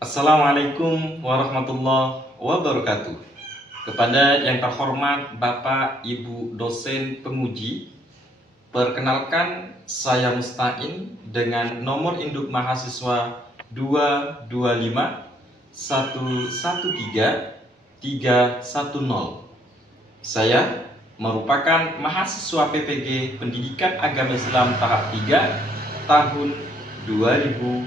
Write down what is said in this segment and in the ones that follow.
Assalamualaikum warahmatullahi wabarakatuh. Kepada yang terhormat Bapak Ibu dosen penguji, perkenalkan saya Mustain dengan nomor induk mahasiswa 225 113 310. Saya merupakan mahasiswa PPG Pendidikan Agama Islam tahap 3 tahun 2025.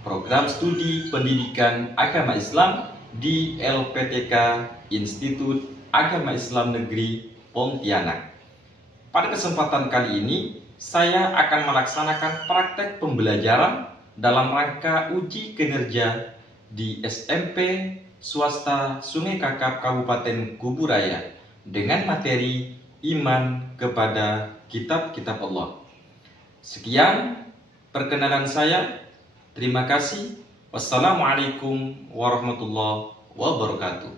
Program Studi Pendidikan Agama Islam di LPTK Institut Agama Islam Negeri Pontianak. Pada kesempatan kali ini, saya akan melaksanakan praktek pembelajaran dalam rangka uji kinerja di SMP Swasta Sungai Kakap Kabupaten Kuburaya dengan materi iman kepada kitab-kitab Allah. Sekian perkenalan saya. Terima kasih. Wassalamualaikum warahmatullahi wabarakatuh.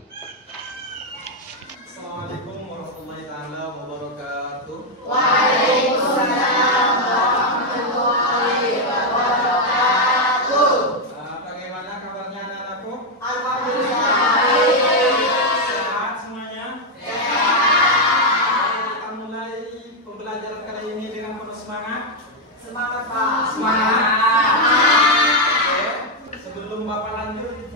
Assalamualaikum warahmatullahi wabarakatuh. Waalaikumsalam warahmatullahi wabarakatuh. Bagaimana kabarnya anak-anakku? Alhamdulillah. Sehat semuanya? Sehat. Kita mulai pembelajaran kali ini dengan penuh semangat. Semangat, Pak. Semangat. Sebelum Bapak lanjut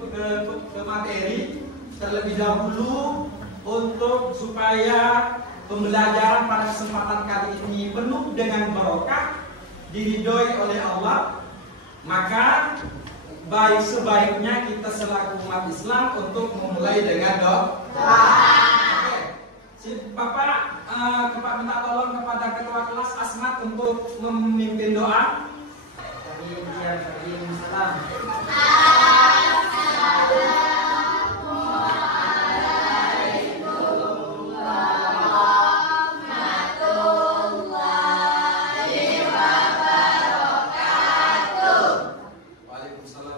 ke materi, terlebih dahulu untuk supaya pembelajaran pada kesempatan kali ini penuh dengan barokah, diridhoi oleh Allah, maka sebaiknya kita selaku umat Islam untuk memulai dengan doa. Si Bapak minta tolong kepada ketua kelas Asmat untuk memimpin doa. Waalaikumsalam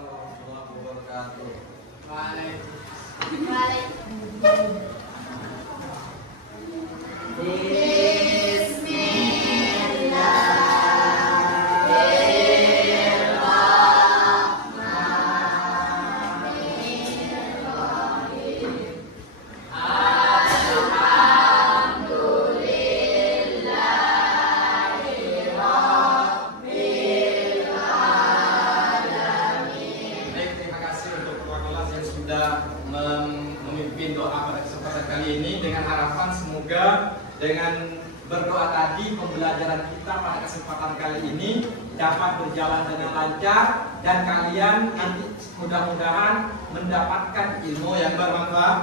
warahmatullahi wabarakatuh. Memimpin doa pada kesempatan kali ini dengan harapan semoga dengan berdoa tadi pembelajaran kita pada kesempatan kali ini dapat berjalan dengan lancar dan kalian nanti mudah-mudahan mendapatkan ilmu yang bermanfaat.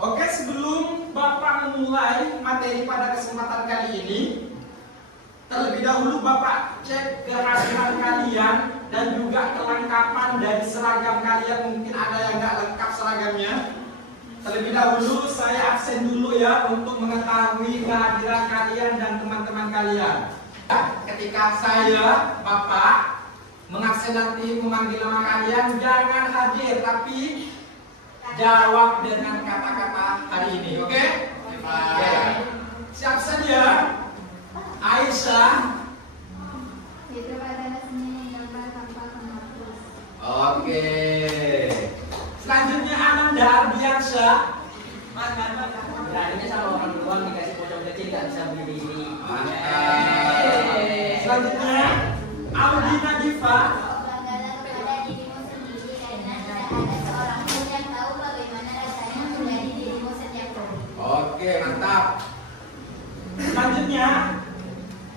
Oke, sebelum Bapak memulai materi pada kesempatan kali ini, terlebih dahulu Bapak cek kehadiran kalian dan juga kelengkapan dari seragam kalian. Mungkin ada yang nggak lengkap seragamnya. Terlebih dahulu saya absen dulu ya untuk mengetahui kehadiran kalian dan teman-teman kalian. Ketika saya, Bapak, mengabsen nanti memanggil nama kalian, jangan hadir tapi jawab dengan kata-kata hari ini, oke? Siap saja. Aisyah. Oke. Selanjutnya Ananda Ardiansyah. Nah, ini sama orang tua dikasih pojok kecil nggak bisa beli ini. Selanjutnya Audi Nadifa. Oke, mantap. Selanjutnya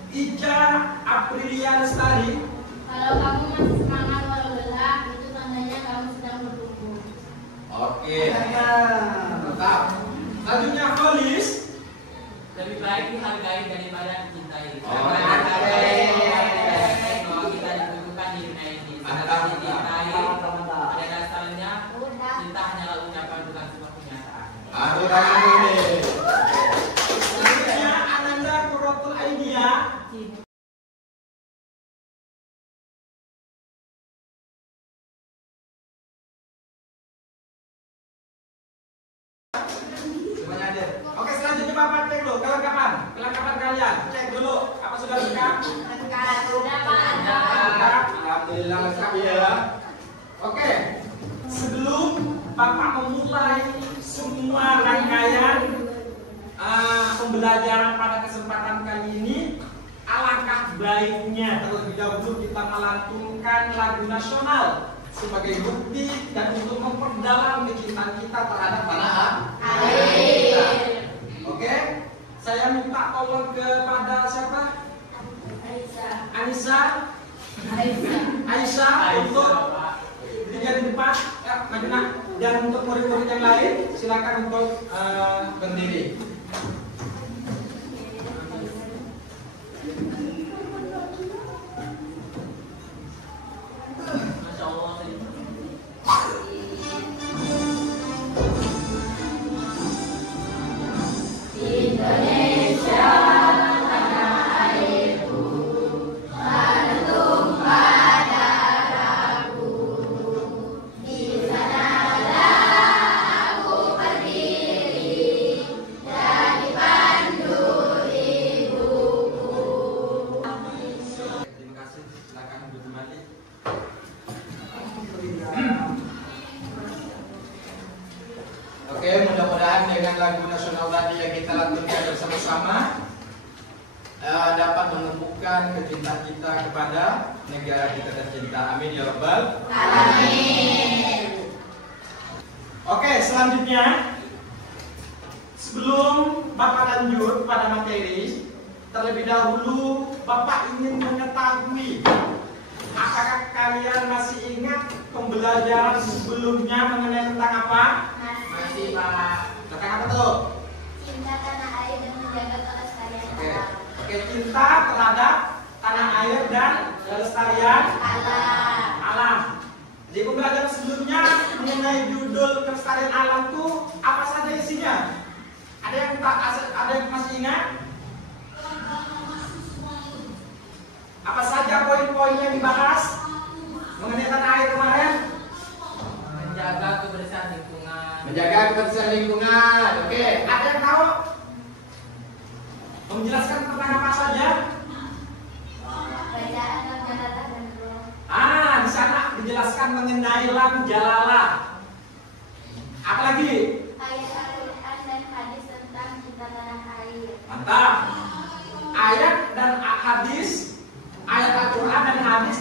Ica Aprilia Lestari. Kalau kamu masih semangat walau lelah, itu tandanya kamu sedang bertumbuh. Oke, mantap. Selanjutnya Kholis. Lebih baik dihargai daripada dicintai. Oke. Bahwa kita dibutuhkan di dunia ini. Setelah dicintai, pada dasarnya cinta hanyalah ucapan bukan sebuah kenyataan. Aku tangan ini. Selanjutnya Ananda Qurratul Ainia. Semuanya ada. Oke, selanjutnya Bapak cek dulu kelengkapan kalian. Cek dulu apa sudah lengkap? Sudah, Pak. Lengkap. Alhamdulillah lengkap ya. Oke, sebelum Bapak memulai semua rangkaian pembelajaran pada kesempatan kali ini, alangkah baiknya terlebih dahulu kita melantunkan lagu nasional sebagai bukti dan untuk memperdalam kecintaan kita terhadap tanah air. Oke, saya minta tolong kepada siapa? Aisyah untuk berdiri di depan, maju nak. Dan untuk murid-murid yang lain silakan untuk berdiri. Masya Allah. Indonesia tanah airku, bertumpah darahku. Di sanalah aku berdiri, jadi pandu ibuku. Terima kasih. Silakan duduk kembali. Oke, mudah-mudahan dengan lagu nasional tadi yang kita lantunkan bersama-sama dapat menumbuhkan kecintaan kita kepada negara kita tercinta. Amin ya rabbal Amin. Oke, selanjutnya sebelum Bapak lanjut pada materi, terlebih dahulu Bapak ingin mengetahui apakah kalian masih ingat pembelajaran sebelumnya mengenai tentang apa? Masih Pak. Tentang apa tuh? Cinta tanah air dan menjaga kelestarian Oke, alam. oke, cinta terhadap tanah air dan kelestarian alam. Di pembelajaran sebelumnya mengenai judul kelestarian alam itu apa saja isinya? Ada yang masih ingat? Apa saja poin-poin yang dibahas mengenai tanah air kemarin? Menjaga kebersihan lingkungan. Menjaga kebersihan lingkungan. Oke, ada yang tahu? Menjelaskan tentang apa saja? Bacaan lam jalalah dan roh. Di sana dijelaskan mengenai lam jalalah. Apa lagi? Ayat Al-Quran dan hadis tentang cinta tanah air. Mantap. Ayat dan hadis, ayat Al-Quran dan hadis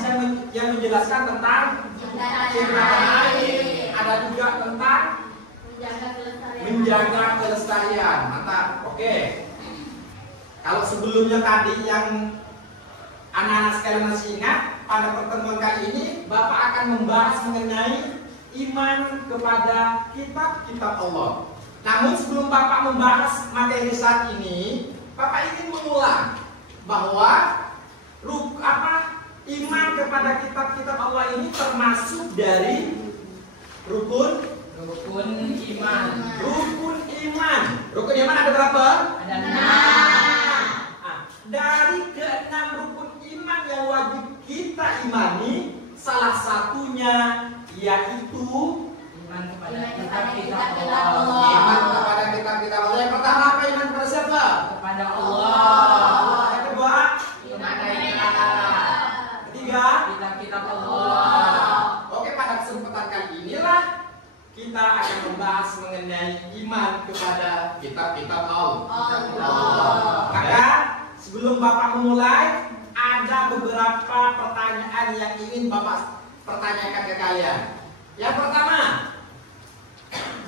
yang menjelaskan tentang Cinta cinta tanah air. Ada juga tentang menjaga kelestarian. menjaga kelestarian. Mantap. Oke. Kalau sebelumnya tadi yang anak-anak sekalian masih ingat, pada pertemuan kali ini Bapak akan membahas mengenai iman kepada kitab-kitab Allah. Namun sebelum Bapak membahas materi saat ini, Bapak ingin mengulang bahwa iman kepada kitab-kitab Allah ini termasuk dari rukun iman. Rukun iman. Rukun iman ada berapa? Ada Dari keenam rukun iman yang wajib kita imani, salah satunya yaitu iman kepada kitab-kitab kitab-kitab Allah. iman kepada kitab-kitab Allah. Yang pertama apa? Iman kepada siapa? Kepada Allah. Yang kedua, Iman kepada ketiga. kitab-kitab Allah. Oke, pada kesempatan kali inilah kita akan membahas mengenai iman kepada kitab-kitab Allah. Maka sebelum Bapak memulai, ada beberapa pertanyaan yang ingin Bapak pertanyakan ke kalian. Yang pertama,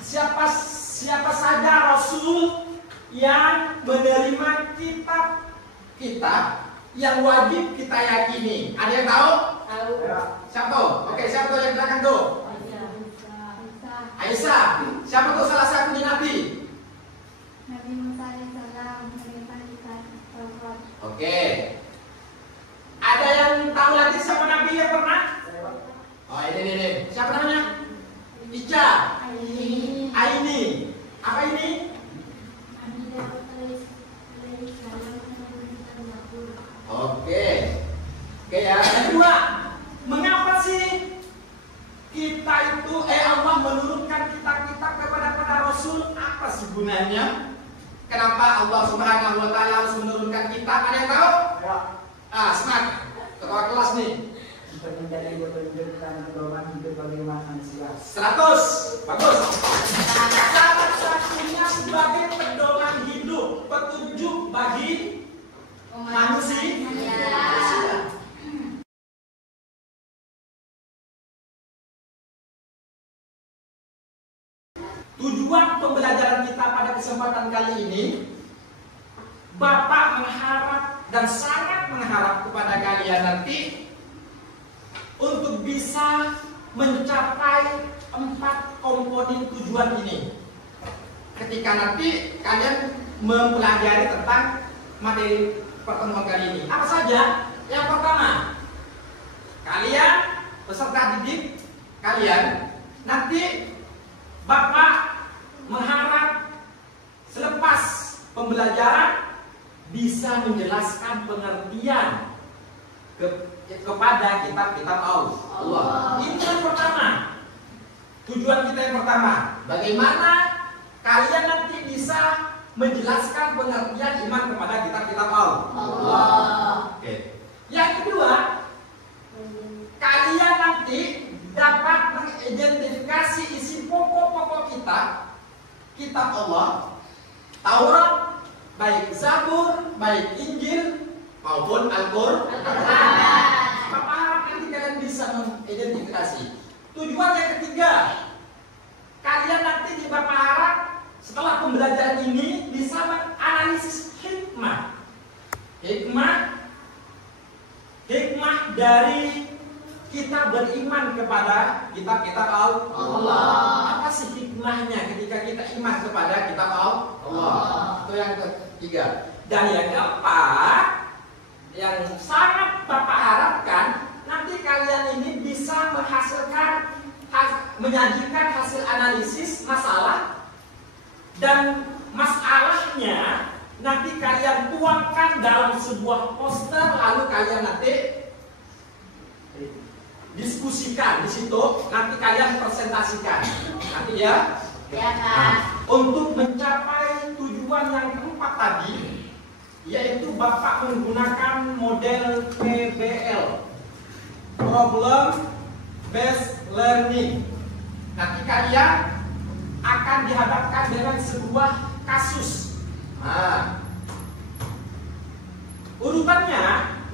siapa saja Rasul yang menerima kitab yang wajib kita yakini? Ada yang tahu? Tahu. Siapa tuh? Oke, siapa tuh yang belakang tuh? Aisyah. Siapa tuh salah satu nabi? Nabi Musa alaihissalam menerima kitab Taurat. Oke. Ada yang tahu lagi siapa nabi yang pernah? Oh, ini. Siapa namanya? Ica. Aini. Apa ini? Nabi Daud alaihissalam menerima kitab Zabur. Oke ya. Yang kedua, mengapa sih kita itu Allah menurunkan kitab-kitab kepada para rasul? Apa sih gunanya? Kenapa Allah Subhanahu wa taala harus menurunkan kitab? Ada yang tahu? Semangat. Ketua kelas nih. Untuk menjadi menjadi petunjuk dan pedoman hidup bagi umat manusia. 100. Bagus. Salah satunya sebagai pedoman hidup, petunjuk bagi manusia. Tujuan pembelajaran kita pada kesempatan kali ini, Bapak mengharap dan sangat mengharap kepada kalian nanti untuk bisa mencapai 4 komponen tujuan ini. Ketika nanti kalian mempelajari tentang materi pertemuan kali ini, apa saja? Yang pertama, kalian peserta didik kalian nanti Bapak mengharap selepas pembelajaran bisa menjelaskan pengertian kepada kitab-kitab Allah. Ini yang pertama. Tujuan kita yang pertama, bagaimana kalian nanti bisa menjelaskan pengertian iman kepada kitab-kitab Allah. Oke. Yang kedua, kalian nanti dapat mengidentifikasi isi pokok-pokok kitab Allah, Taurat, baik Zabur, baik Injil maupun Al-Qur'an. Bapak harap nanti kalian bisa mengidentifikasi. Tujuan yang ketiga, kalian nanti di Bapak harap setelah pembelajaran ini bisa menganalisis hikmah dari kita beriman kepada kitab-kitab Allah. Apa sih hikmahnya ketika kita iman kepada kitab Allah? Itu yang ketiga. Dan yang keempat, yang sangat Bapak harapkan nanti kalian ini bisa menyajikan hasil analisis masalah, dan masalahnya nanti kalian tuangkan dalam sebuah poster, lalu kalian nanti diskusikan di situ, nanti kalian presentasikan nanti ya. Untuk mencapai tujuan yang keempat tadi, yaitu Bapak menggunakan model PBL, Problem Based Learning. Nanti kalian akan dihadapkan dengan sebuah kasus. Urutannya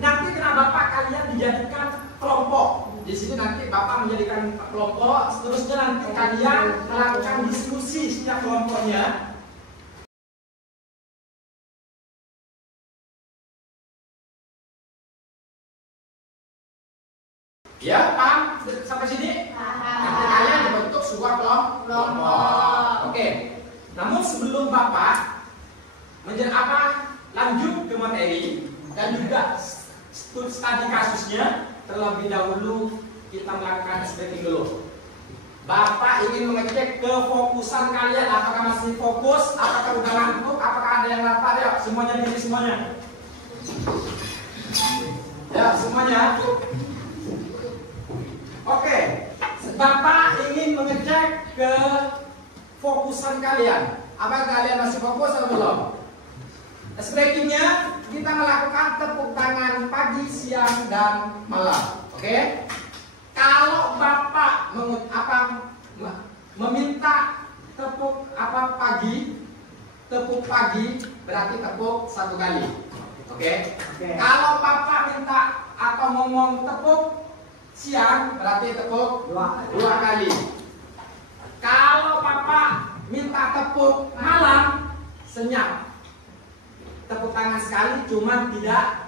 nanti kena Bapak kalian dijadikan kelompok. Di sini nanti Bapak menjadikan kelompok, seterusnya nanti kalian melakukan diskusi setiap kelompoknya. Ya, paham sampai sini? Nanti kalian dibentuk sebuah kelompok. Oke. Namun sebelum Bapak lanjut ke materi dan juga studi kasusnya, terlebih dahulu kita melakukan SPT dulu. Bapak ingin mengecek kefokusan kalian, apakah masih fokus, apakah udah ngantuk, apakah ada yang lapar. Ya, semuanya diri semuanya. Ya, semuanya. Oke, Bapak ingin mengecek kefokusan kalian. Apakah kalian masih fokus atau belum? Sebaiknya kita melakukan tepuk tangan pagi, siang, dan malam. Oke? Kalau Bapak meminta tepuk pagi berarti tepuk 1 kali. Oke? Kalau Bapak minta atau ngomong tepuk siang berarti tepuk 2 kali. Kalau Bapak minta tepuk malam, senyap. Tepuk tangan sekali, cuma tidak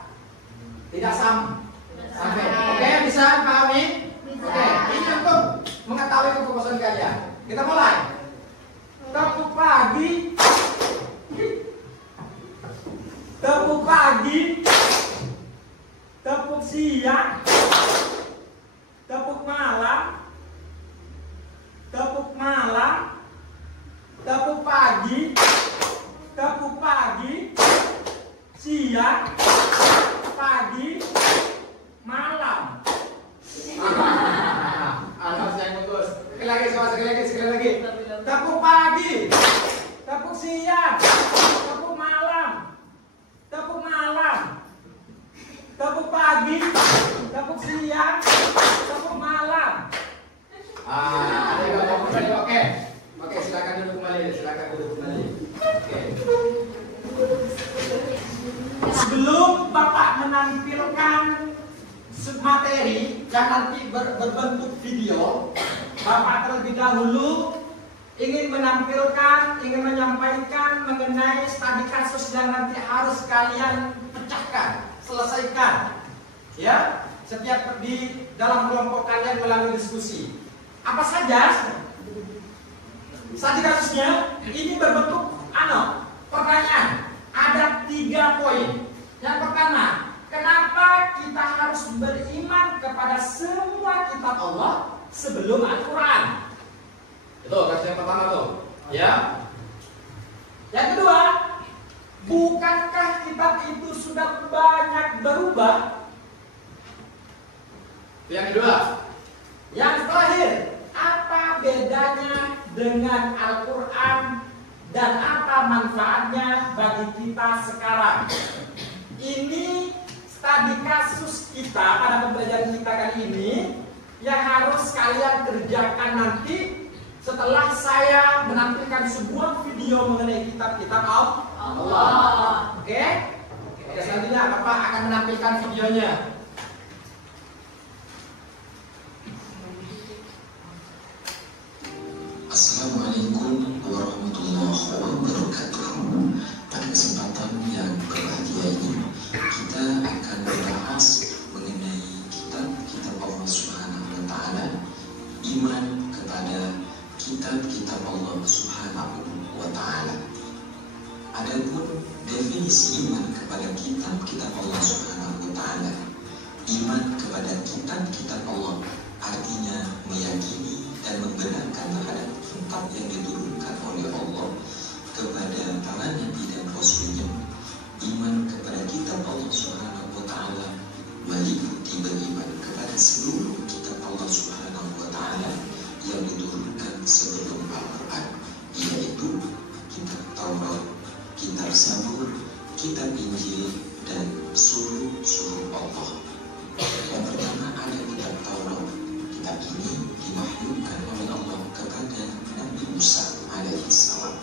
sampai. Oke, bisa pahami? Oke, ini untuk mengetahui kefokusan kalian. Kita mulai. Tepuk pagi, tepuk pagi, tepuk siang, tepuk malam, tepuk malam, tepuk pagi, siang, pagi, malam. Anak saya bagus. Sekali lagi. Tepuk pagi, tepuk siang, tepuk malam, tepuk pagi, tepuk yang nanti berbentuk video, Bapak terlebih dahulu ingin menampilkan, ingin menyampaikan mengenai studi kasus yang nanti harus kalian pecahkan, selesaikan, ya, setiap di dalam kelompok kalian melalui diskusi. Apa saja studi kasusnya? Ini berbentuk pertanyaan. Ada 3 poin. Yang pertama, kenapa kita harus beriman kepada semua kitab Allah sebelum Al-Quran? Itu kasus yang pertama tuh, ya. Yang kedua, bukankah kitab itu sudah banyak berubah? Yang kedua. Yang terakhir, apa bedanya dengan Al-Quran dan apa manfaatnya bagi kita sekarang? Ini studi kasus kita pada pembelajaran kita kali ini yang harus kalian kerjakan nanti setelah saya menampilkan sebuah video mengenai kitab-kitab Allah. Oke? Selanjutnya Bapak akan menampilkan videonya. Assalamualaikum warahmatullahi wabarakatuh. Pada kesempatan yang berbahagia ini, kita akan membahas mengenai kitab-kitab Allah Subhanahu wa Ta'ala, iman kepada kitab-kitab Allah Subhanahu wa Ta'ala. Adapun definisi iman kepada kitab-kitab Allah Subhanahu wa Ta'ala, iman kepada kitab-kitab Allah artinya meyakini dan membenarkan terhadap kitab yang diturunkan oleh Allah kepada para nabi dan rasulnya. Iman kepada kitab Allah Subhanahu wa Ta'ala meliputi beriman kepada seluruh kitab Allah Subhanahu wa Ta'ala yang diturunkan sebelum Al-Quran, yaitu kitab Taurat, kitab Zabur, kitab Injil, dan suruh-suruh Allah. Yang pertama ada kitab Taurat. Kitab ini diwahyukan oleh Allah kepada Nabi Musa alaihissalam.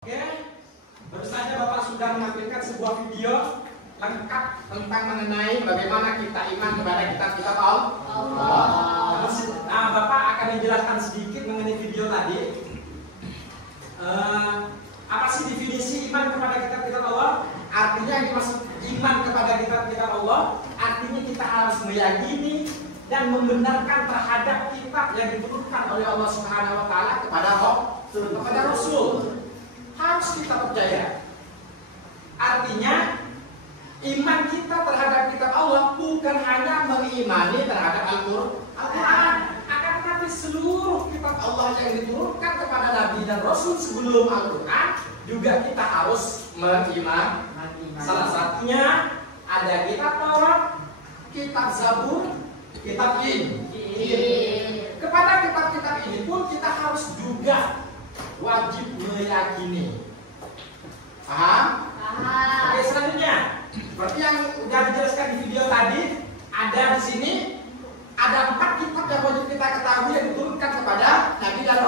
Oke, baru saja Bapak sudah menampilkan sebuah video lengkap tentang mengenai bagaimana kita iman kepada kitab-kitab Allah. Nah, Bapak akan menjelaskan sedikit mengenai video tadi. Apa sih definisi iman kepada kitab-kitab Allah? Artinya yang dimaksud iman kepada kitab-kitab Allah, artinya kita harus meyakini dan membenarkan terhadap kitab yang diturunkan oleh Allah Subhanahu wa Ta'ala kepada Rasul. Harus kita percaya. Artinya iman kita terhadap kitab Allah bukan hanya mengimani terhadap Al-Quran, akan tetapi seluruh kitab Allah yang diturunkan kepada Nabi dan Rasul sebelum Al-Quran juga kita harus mengimani. Salah satunya ada kitab Taurat, kitab Zabur, kitab Injil. Kepada kitab-kitab ini pun kita harus juga wajib meyakini. Paham? Paham. Oke, selanjutnya, seperti yang sudah dijelaskan di video tadi, ada di sini ada 4 kitab yang wajib kita ketahui yang diturunkan kepada Nabi dan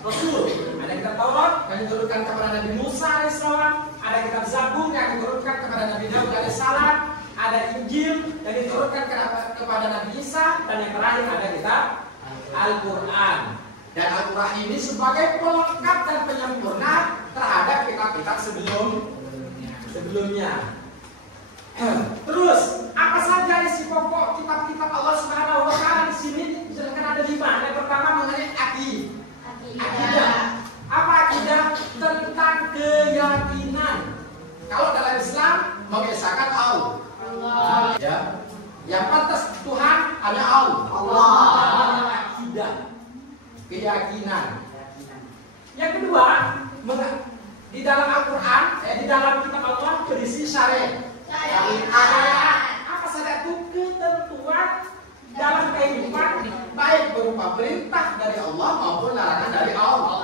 Rasul. Ada kitab Taurat yang diturunkan kepada Nabi Musa alaihissalam, ada kitab Zabur yang diturunkan kepada Nabi Daud alaihissalam, ada Injil yang diturunkan kepada Nabi Isa, dan yang terakhir ada kitab Al-Quran. Dan Al-Quran ini sebagai pelengkap dan penyempurna terhadap kitab-kitab sebelumnya. Terus, apa saja isi pokok kitab-kitab Allah Subhanahu wa Ta'ala di sini? Dijelaskan ada 5. Yang pertama mengenai akidah. Apa akidah? Tentang keyakinan. Kalau dalam Islam mengesahkan Allah. Ya. Ya. Yang pantas Tuhan hanya Allah. Akidah, keyakinan. Yang kedua, di dalam Al-Quran, di dalam kitab Allah berisi syariat. Apa saja itu ketentuan dalam kehidupan, baik berupa perintah dari Allah maupun larangan dari Allah.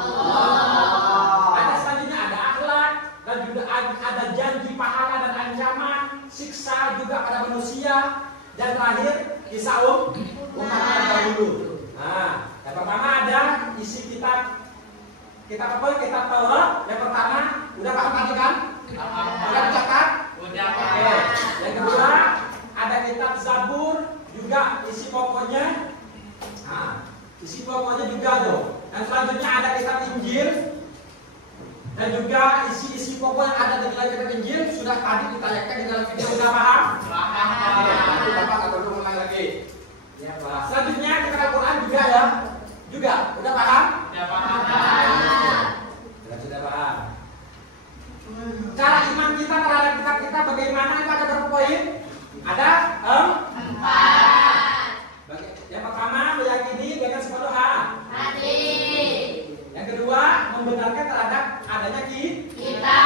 Ada selanjutnya ada akhlak dan juga ada janji pahala dan ancaman, siksa juga pada manusia, dan terakhir kisah umat dahulu. Nah, yang pertama ada isi kitab apa? Kitab Taurat. Yang pertama udah paham tadi kan? Udah dicatat? Udah. Oke. Yang kedua ada kitab Zabur, juga isi pokoknya. Nah, isi pokoknya juga tuh. Dan selanjutnya ada kitab Injil. Dan juga isi pokok yang ada di dalam kitab Injil sudah tadi ditanyakan di dalam video. Sudah paham? Paham. Nanti Bapak nggak perlu ulang lagi. Ya, Pak. Selanjutnya kitab Al-Quran juga ya. Juga. Udah paham? Sudah paham. Sudah paham. Cara iman kita terhadap kitab kita bagaimana? Itu ada berapa poin? Ada 4. Yang pertama meyakini dengan sepenuh hati. Yang kedua membenarkan terhadap adanya kita.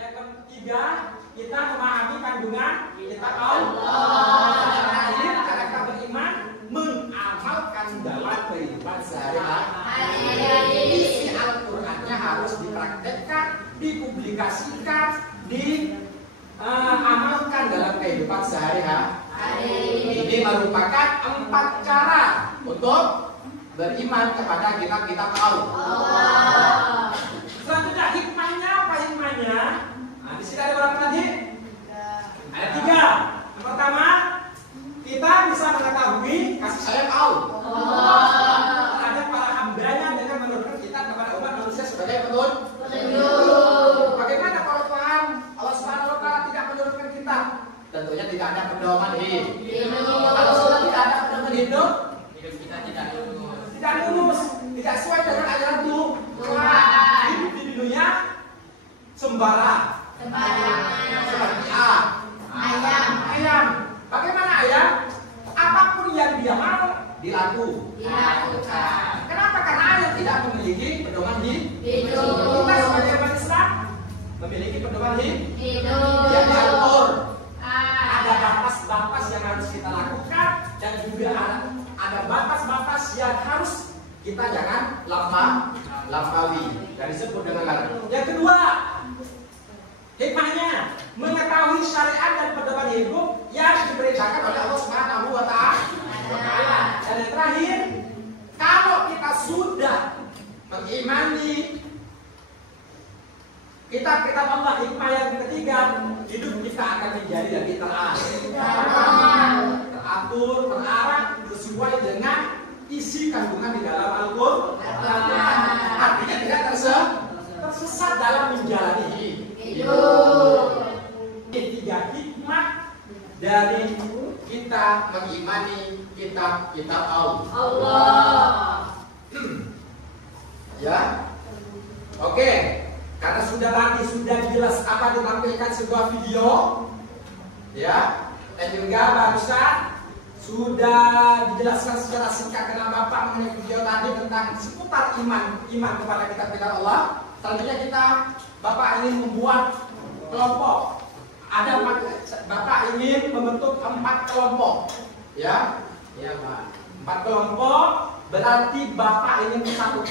Yang ketiga kita memahami kandungan kitab Allah. Yang terakhir karena kita beriman mengamalkan dalam kehidupan sehari-hari. Isi Al-Qur'annya harus dipraktekkan, dipublikasikan, diamalkan dalam kehidupan sehari-hari. Ini merupakan 4 cara untuk beriman kepada kitab-kitab Allah. Selanjutnya hikmahnya apa hikmahnya? Nah, di sini ada berapa tadi? Ada 3. Yang pertama, kita bisa mengetahui kasih sayang Allah terhadap para hambanya dengan menurunkan kitab kepada umat manusia sebagai petunjuk. Bagaimana kalau Tuhan Allah Subhanahu wa Ta'ala tidak menurunkan kitab? Tentunya tidak ada pedoman hidup. Kalau sudah tidak ada pedoman hidup kita tidak lurus, tidak sesuai dengan ajaran Tuhan. Hidup di dunia sembarang. Seperti ayam. Bagaimana ayam? Apapun yang dia mau dilakukan. Kenapa? Karena ayam tidak memiliki pedoman hidup. Kita sebagai umat Islam memiliki pedoman hidup yang diatur. Ada batas-batas yang harus kita lakukan dan juga ada batas-batas yang harus kita jangan lampaui. Dan disebut dengan yang kedua, hikmahnya mengetahui syariat dan pedoman hidup yang diperintahkan oleh Allah Subhanahu wa Ta'ala. Dan yang terakhir, kalau kita sudah mengimani kitab-kitab Allah, hikmah yang ketiga, hidup kita akan menjadi lebih teratur, terarah, sesuai dengan isi kandungan di dalam Al-Quran. Artinya tidak tersesat dalam menjalani hidup. Ini 3 hikmah dari kita mengimani kitab-kitab Allah. Ya, oke. Karena sudah jelas apa ditampilkan sebuah video, ya, dan juga barusan sudah dijelaskan secara singkat dengan Bapak mengenai video tadi tentang seputar iman kepada kitab-kitab Allah. Selanjutnya Bapak ingin membuat kelompok. Bapak ingin membentuk 4 kelompok, ya, Pak. 4 kelompok berarti Bapak ingin satu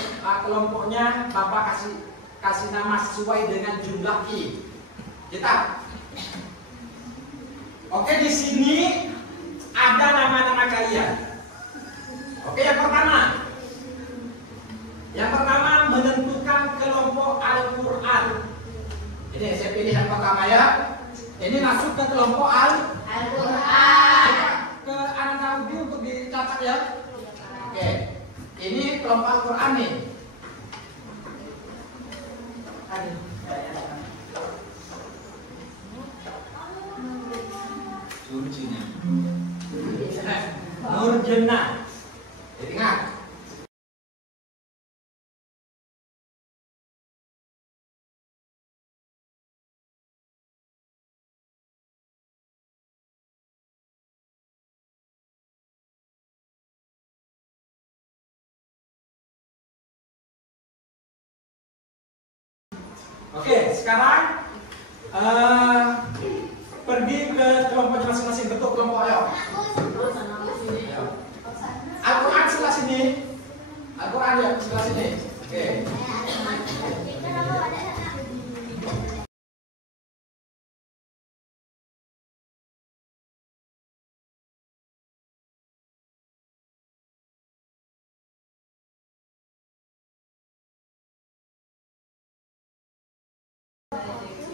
kelompoknya Bapak kasih nama sesuai dengan jumlah kitab. Oke, di sini ada nama-nama kalian. Oke, yang pertama menentukan kelompok Al-Quran. Ini saya pilih yang pertama ya. Ini masuk ke kelompok Al-Quran. Ke anak Nabi untuk dicatat ya. Oke, ini kelompok Al-Quran nih. Nurjana. Ingat, Oke, sekarang pergi ke kelompoknya masing-masing. Bentuk kelompok, ayo. Al-Quran sebelah sini. Al-Quran ya sebelah sini. Oke.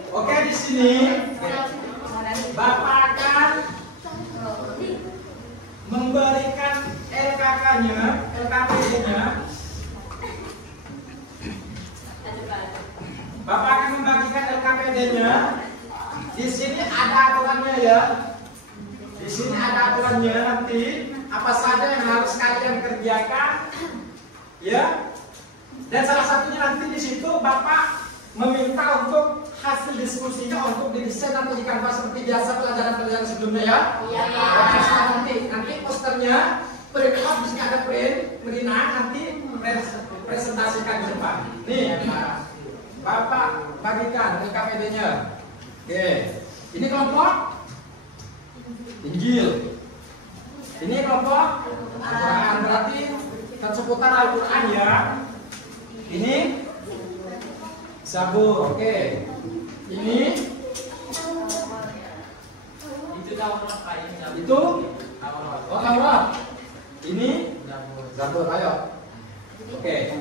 Oke, di sini Bapak akan memberikan LKK-nya, LKPD-nya. Bapak akan membagikan LKPD-nya. Di sini ada aturannya ya. Di sini ada aturannya nanti apa saja yang harus kalian kerjakan, ya. Dan salah satunya nanti di situ Bapak meminta untuk hasil diskusinya untuk didesain atau di kanvas seperti biasa pelajaran-pelajaran sebelumnya ya. Iya. Nanti posternya print-out di sini ada print, nanti presentasikan di depan. Nih, Bapak bagikan LKPD-nya. Oke, ini kelompok Injil. Ini kelompok Al-Quran, berarti seputar Al-Quran ya. Ini Zabur, oke. Ini Itu Taurat, Pak. itu Taurat. Ini Zabur, ayo. Oke.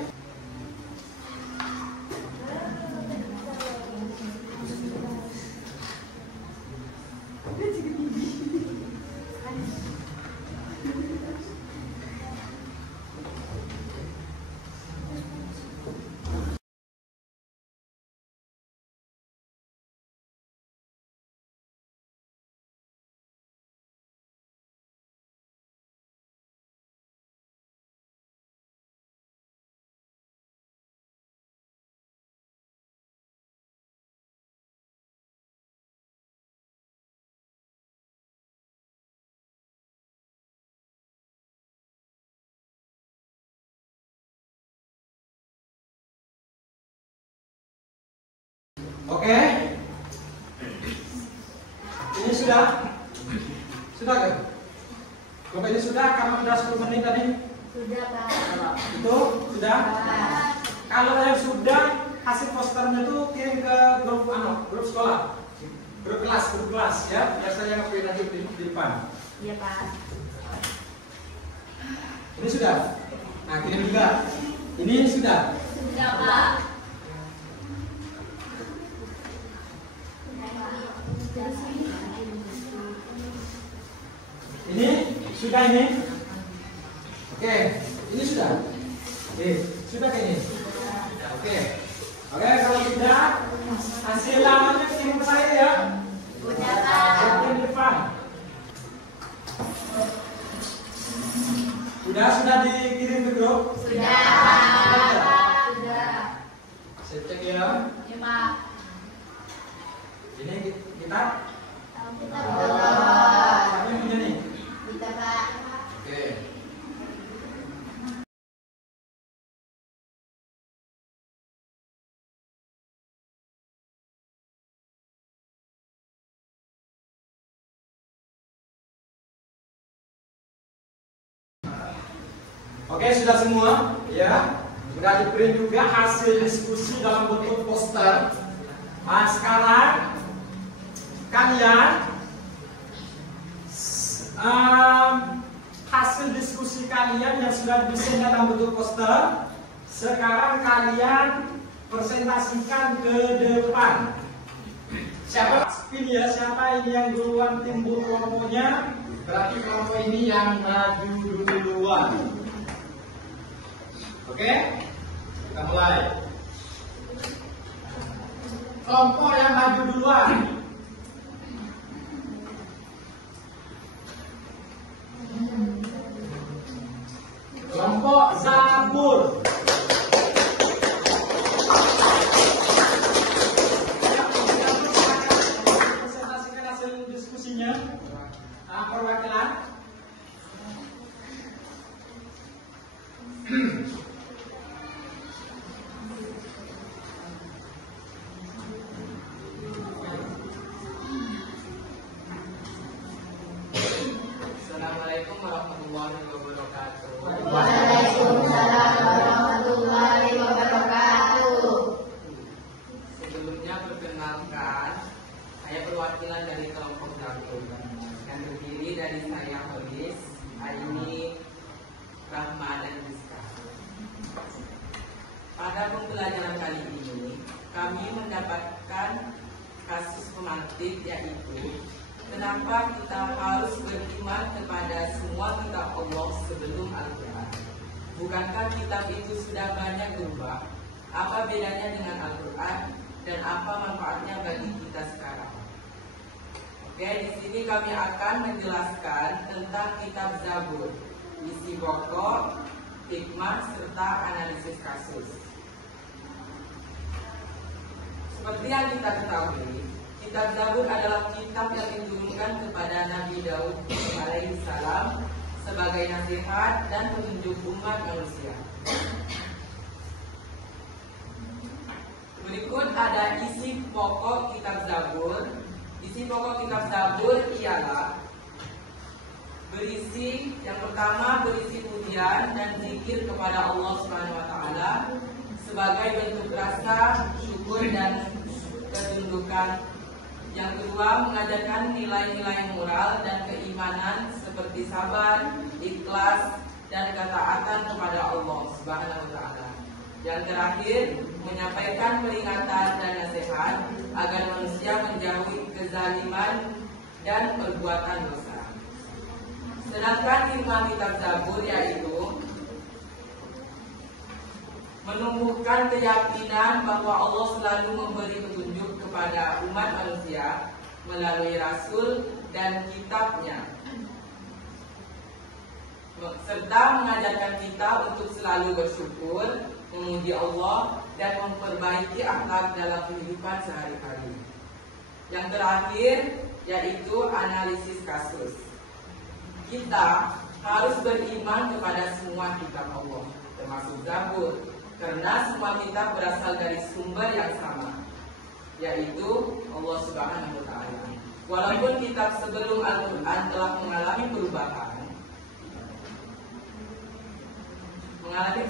Oke. Ini sudah? Sudah kan? Bapak ini sudah, kamu sudah 10 menit tadi? Sudah, Pak. Itu sudah? Kalau yang sudah, hasil posternya tuh kirim ke grup sekolah. Grup kelas ya. Biasanya ngapain aja di depan. Iya, Pak. Ini sudah? Nah, kirim juga. Ini sudah? Sudah, Pak. Ini sudah ini? Oke, ini sudah? Oke, sudah kayak ini? Oke, kalau sudah hasil lamanya kirim ke saya ya. Sudah, Pak. Kirim di depan. Sudah dikirim ke grup? Sudah, Pak. Sudah. Saya cek ya. Iya, Pak. Ini kita. Kita Siapa yang punya nih? Kita, Pak. Oke. Oke, sudah semua ya. Sudah di print juga hasil diskusi dalam bentuk poster. Nah, sekarang kalian hasil diskusi kalian yang sudah didesain dalam bentuk poster, sekarang kalian presentasikan ke depan. Siapa ini yang duluan timbul kelompoknya? Berarti kelompok ini yang maju duluan. Oke, kita mulai. Kelompok yang maju duluan. Kelompok Zabur. Presentasikan hasil diskusinya. Perwakilan. warahmatullahi wabarakatuh. Waalaikumsalam warahmatullahi wabarakatuh. Sebelumnya perkenalkan, saya perwakilan dari kelompok Zabur yang terdiri dari saya Holis, Aini, Rahma, dan Rizka. Pada pembelajaran kali ini, kami mendapatkan kasus pemantik, yaitu kenapa kita harus beriman kepada semua kitab Allah sebelum Al-Quran. Bukankah kitab itu sudah banyak berubah? Apa bedanya dengan Al-Quran dan apa manfaatnya bagi kita sekarang? Oke, di sini kami akan menjelaskan tentang kitab Zabur, isi pokok, hikmah, serta analisis kasus. Seperti yang kita ketahui, kitab Zabur adalah kitab yang diturunkan kepada Nabi Daud alaihissalam sebagai nasihat dan petunjuk umat manusia. Berikut ada isi pokok kitab Zabur. Isi pokok kitab Zabur ialah yang pertama berisi pujian dan zikir kepada Allah Subhanahu wa taala sebagai bentuk rasa syukur dan ketundukan. Yang kedua, mengajarkan nilai-nilai moral dan keimanan seperti sabar, ikhlas, dan ketaatan kepada Allah Subhanahu wa taala. Yang terakhir, menyampaikan peringatan dan nasihat agar manusia menjauhi kezaliman dan perbuatan dosa. Sedangkan hikmah kitab Zabur yaitu menumbuhkan keyakinan bahwa Allah selalu memberi petunjuk kepada umat manusia melalui Rasul dan kitabnya, serta mengajarkan kita untuk selalu bersyukur, memuji Allah, dan memperbaiki akhlak dalam kehidupan sehari-hari. Yang terakhir yaitu analisis kasus. Kita harus beriman kepada semua kitab Allah, termasuk Zabur, karena semua kitab berasal dari sumber yang sama, yaitu Allah Subhanahu wa taala. Walaupun kitab sebelum Al-Quran telah mengalami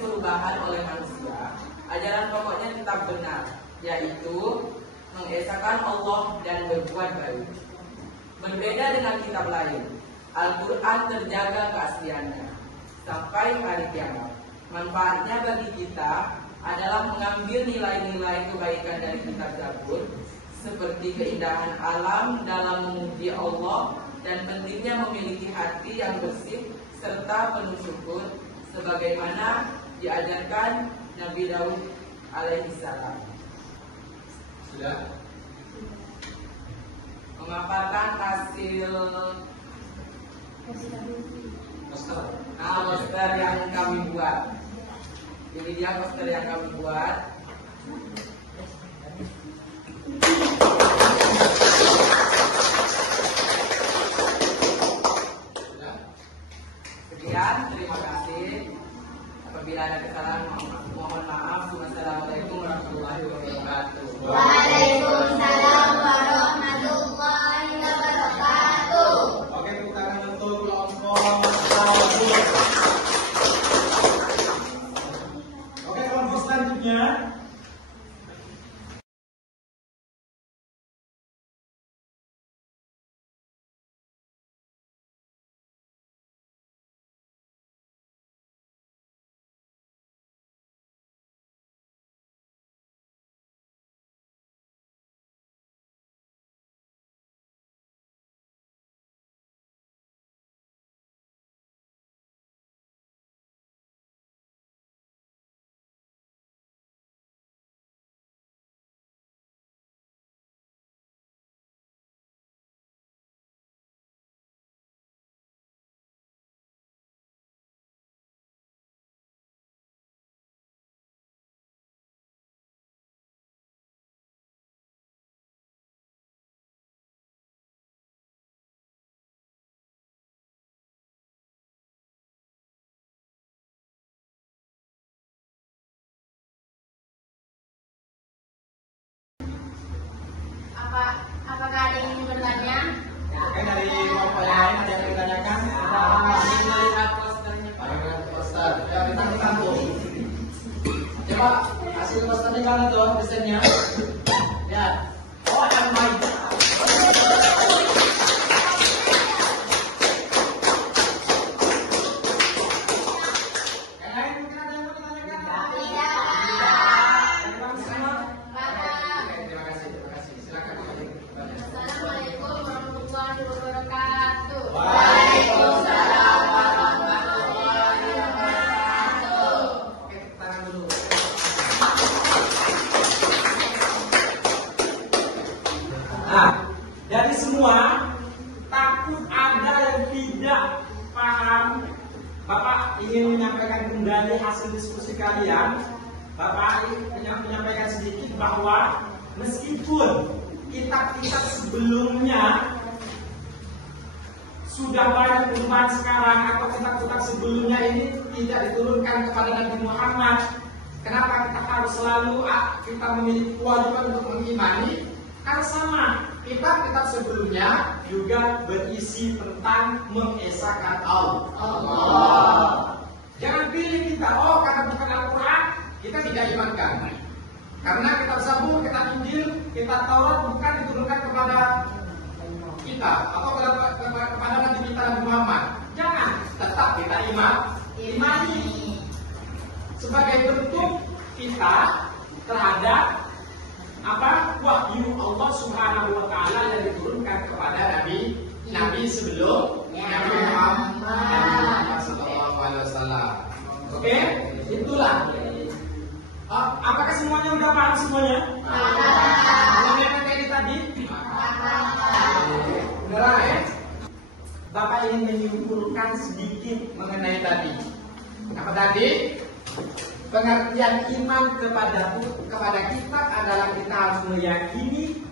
perubahan oleh manusia, ajaran pokoknya tetap benar, yaitu mengesahkan Allah dan berbuat baik. Berbeda dengan kitab lain, Al-Quran terjaga keasliannya sampai hari kiamat. Manfaatnya bagi kita adalah mengambil nilai-nilai kebaikan dari kitab Zabur, seperti keindahan alam dalam memuji Allah dan pentingnya memiliki hati yang bersih serta penuh syukur, sebagaimana diajarkan Nabi Daud alaihissalam. Sudah? Memaparkan hasil poster yang kami buat. Ini dia poster yang kami buat. Sekian, terima kasih. Apabila ada kesalahan, mohon maaf. Wassalamualaikum warahmatullahi wabarakatuh. Waalaikumsalam warahmatullahi wabarakatuh. Oke, tepuk tangan untuk kelompok Zabur. Oke, kelompok selanjutnya kembali hasil diskusi kalian, Bapak menyampaikan sedikit bahwa meskipun kitab-kitab sebelumnya sudah banyak perubahan sekarang, atau kitab-kitab sebelumnya ini tidak diturunkan kepada Nabi Muhammad, kenapa kita harus selalu kita memiliki kewajiban untuk mengimani? Karena sama, kitab-kitab sebelumnya juga berisi tentang mengesahkan Allah. Jangan pilih kita, oh karena bukan Al-Quran, kita tidak imankan. Karena kitab Zabur, kitab Injil, kitab Taurat bukan diturunkan kepada kita atau kepada Nabi kita Nabi Muhammad. Jangan, tetap kita imani sebagai bentuk kita terhadap wahyu Allah Subhanahu wa taala yang diturunkan kepada nabi sebelum Nabi Muhammad sallallahu alaihi wasallam. Oke, itulah. Apakah semuanya udah paham semuanya? Yang kayak tadi? Udah ya? Bapak ingin menyimpulkan sedikit mengenai tadi. Apa tadi? Pengertian iman kepada kitab adalah kita harus meyakini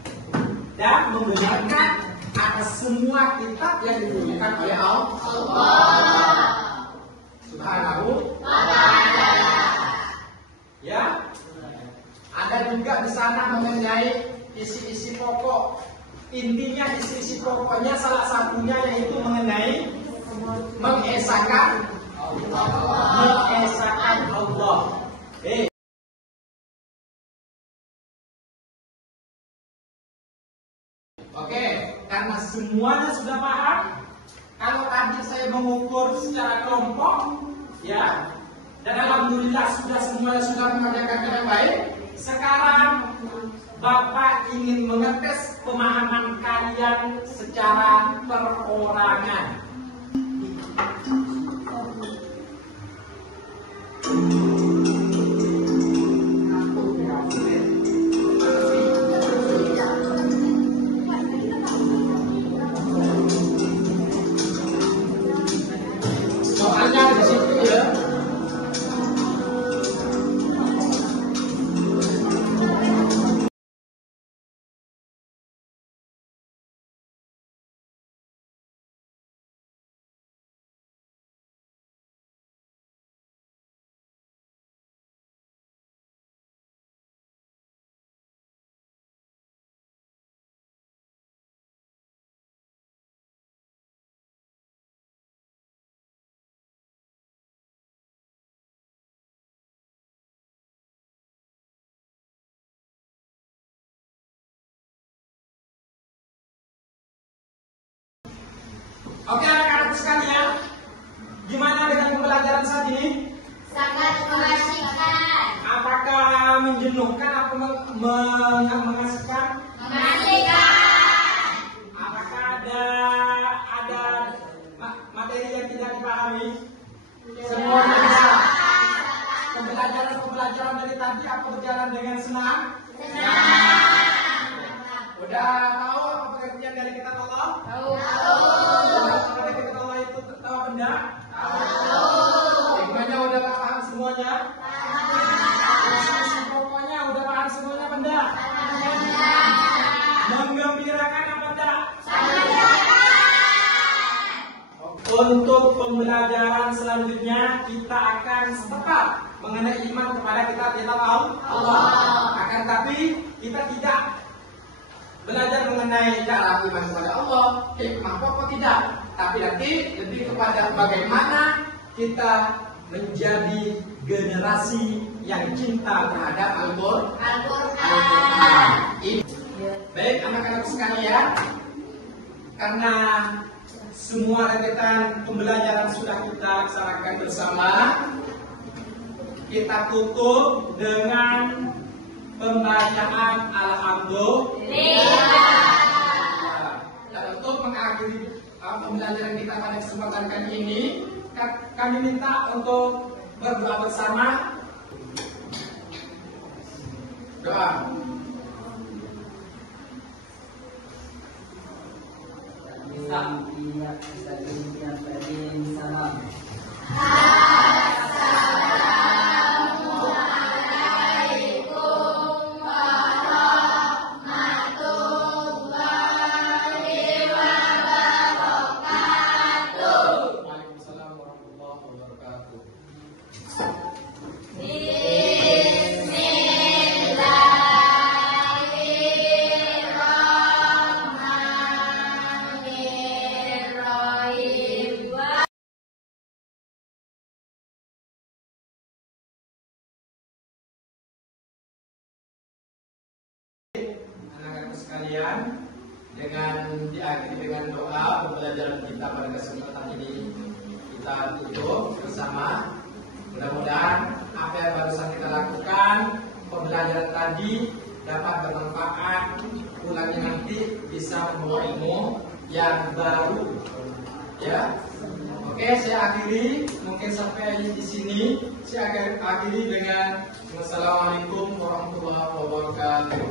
dan membenarkan atas semua kitab yang diturunkan oleh Allah Subhanahu wa ta'ala. Ya, ada juga di sana mengenai isi-isi pokok. Intinya isi-isi pokoknya salah satunya yaitu mengenai mengesahkan Allah. Oke, karena semuanya sudah paham. Kalau tadi saya mengukur secara kelompok, ya, dan alhamdulillah semuanya sudah mengerjakan dengan baik. Sekarang Bapak ingin mengetes pemahaman kalian secara perorangan. Soalnya di situ ya. Oke anak-anak sekalian, gimana dengan pembelajaran saat ini? Sangat mengasihkan. Apakah menjenuhkan atau mengasihkan? Mengasihkan. Apakah ada materi yang tidak dipahami? Semuanya bisa. Pembelajaran dari tadi apa berjalan dengan senang? Udah tahu apa pengertian dari kitab Allah? Tahu. Dari kitab Allah itu tahu benda? Tahu. Hikmahnya udah paham semuanya? Paham. Pokoknya udah paham semuanya benda? Menggembirakan apa enggak? Untuk pembelajaran selanjutnya kita akan setepat mengenai iman kepada kitab Allah. Akan tapi kita tidak belajar mengenai cara iman kepada Allah, hikmah pokok tidak, tapi nanti lebih kepada bagaimana kita menjadi generasi yang cinta terhadap Al-Quran. Baik anak-anak sekalian, karena semua rentetan pembelajaran sudah kita laksanakan bersama, kita tutup dengan pembacaan Alhamdulillah. Dan untuk mengakhiri pembelajaran kita pada kesempatan kali ini, kami minta untuk berdoa bersama. Doa. Salam. diakhiri dengan doa. Pembelajaran kita pada kesempatan ini kita tutup bersama. Mudah-mudahan apa yang barusan kita lakukan, pembelajaran tadi dapat bermanfaat, pulangnya nanti bisa membawa ilmu yang baru. Ya, oke, saya akhiri. Mungkin sampai di sini. Saya akhiri dengan wassalamualaikum warahmatullahi wabarakatuh.